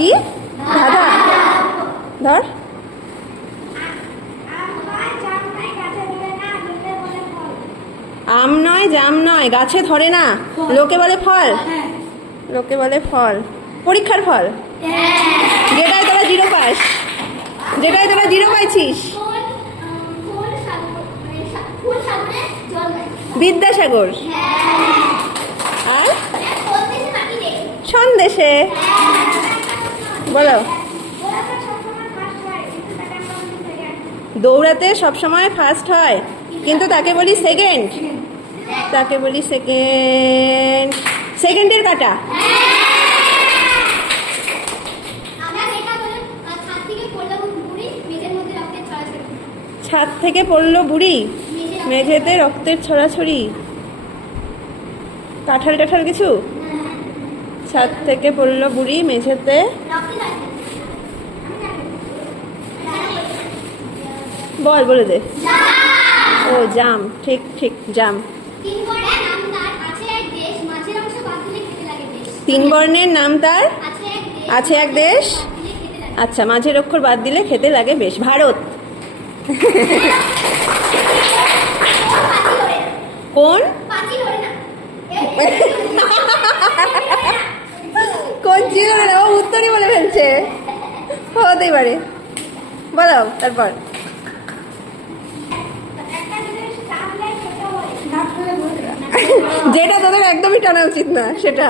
কি ধাঁধা ধর আম নয় জাম নয় গাছে ধরে না লোকে বলে ফল লোকে বলে ফল পরীক্ষার ফল যেটাই তোরা জিরো পাস যেটাই তোরা জিরো পাইছিস বিদ্যাসাগর আর সন্দেশে বলো দৌড়াতে সময় ফার্স্ট হয় কিন্তু তাকে বলি সেকেন্ড তাকে বলি সেকেন্ড সেকেন্ডের কাটা ছাদ থেকে পড়লো বুড়ি মেঝেতে রক্তের ছড়াছড়ি কাঁঠাল টাঠাল কিছু ছাদ থেকে পড়লো বুড়ি মেঝেতে বল বলে দে ও জাম ঠিক ঠিক জাম তিন বর্ণের নাম তার আছে এক দেশ আচ্ছা মাঝের অক্ষর বাদ দিলে খেতে লাগে বেশ ভারত কোন আছে হতেই পারে বলো তারপর যেটা তোদের একদমই টানা উচিত না সেটা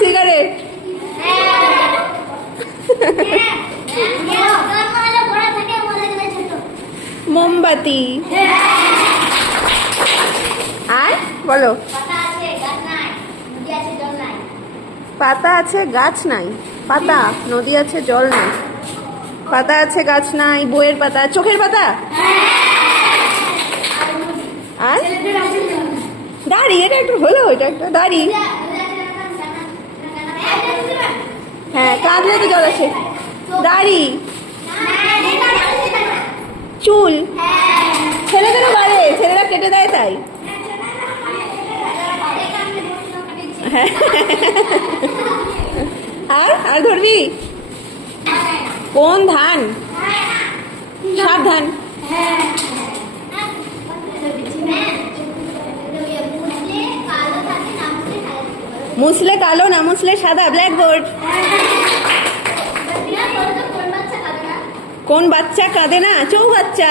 সিগারেট মোমবাতি আর বলো পাতা আছে গাছ নাই পাতা নদী আছে জল নাই পাতা আছে গাছ নাই বইয়ের পাতা চোখের পাতা আর দাঁড়ি এটা একটু হলো এটা একটা দাঁড়ি হ্যাঁ কাঁদলে তো জল আছে দাঁড়ি আর আর ধরবি কোন ধান সব ধান মুসলে কালো না মুসলে সাদা ব্ল্যাক বোর্ড কোন বাচ্চা কাঁদে না চৌ বাচ্চা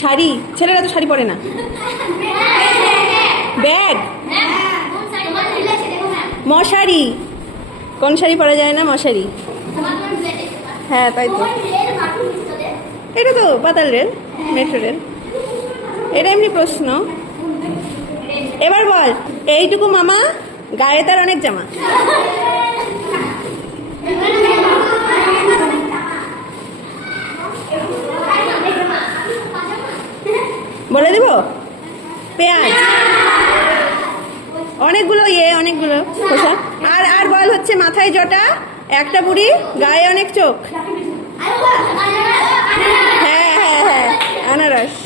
শাড়ি ছেলেরা তো শাড়ি পরে না ব্যাগ মশারি কোন শাড়ি পরা যায় না মশারি হ্যাঁ তাই তো এটা তো পাতাল রেল মেট্রো রেল এটা এমনি প্রশ্ন এবার বল এইটুকু মামা গায়ে তার অনেক জামা বলে দেব পেঁয়াজ অনেকগুলো ইয়ে অনেকগুলো খোসা আর আর বল হচ্ছে মাথায় জটা একটা বুড়ি গায়ে অনেক চোখ হ্যাঁ হ্যাঁ হ্যাঁ আনারস